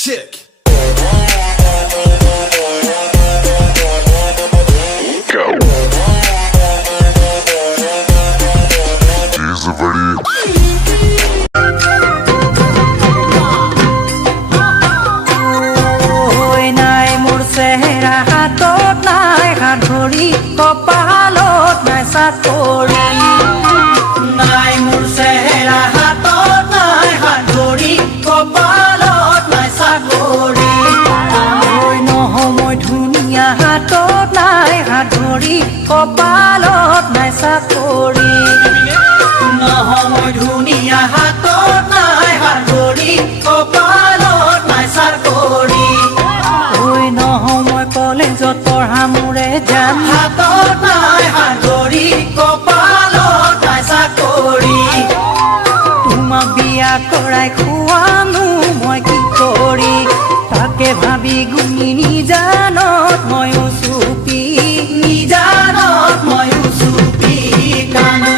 Sick. Go. Easy buddy. কপালত নাই চাকৰি নাই মোৰ চেহেৰা হাতত নাই হাতৰি কপালত নাই চাকৰি ঐ নহয় মই ধুনীয়া হাতত নাই হাতৰি কপালত নাই চাকৰি নহয় মই ধুনীয়া হাতত নাই হাতৰি কপালত নাই চাকৰি ঐ নহয় মই কলেজত পঢ়া মোৰে যাম হাতত নাই হাতৰি কপালত নাই চাকৰি তোমাক বিয়া কৰাই খুৱামনো মই কি কৰি তাকে ভাবি গুণি নিজানত ময়ো চুপি কানো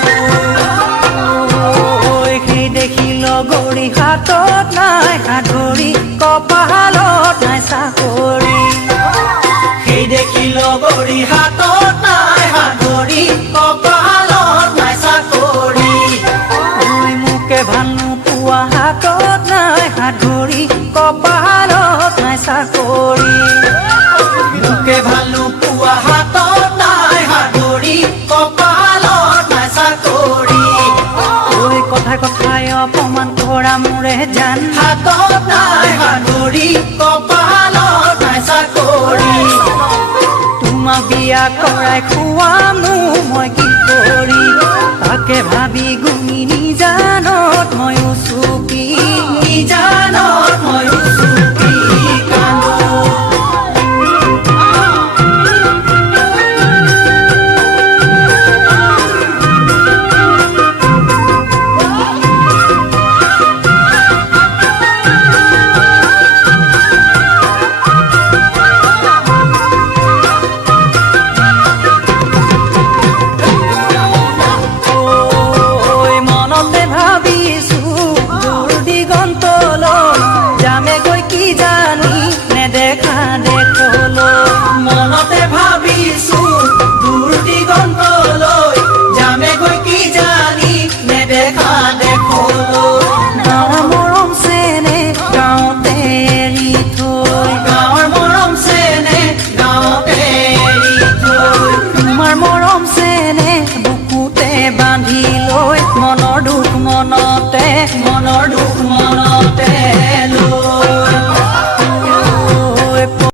সেই দেখি লগৰী হাতত নাই হাতৰি কপালত নাই চাকৰি সেই দেখি লগৰী হাতত নাই হাতৰি কপালত নাই চাকৰি ঐ মোকে ভাল নোপোৱা হাতত নাই হাতৰি কপালত নাই চাকৰি মোকে ভাল নোপোৱা হাতত নাই হাতৰি কপালত নাই চাকৰি ঐ কথাই কথাই অপমান কৰা মোৰে জান হাতত নাই হাতৰি কপালত নাই চাকৰি তোমাক বিয়া কৰাই খুৱাম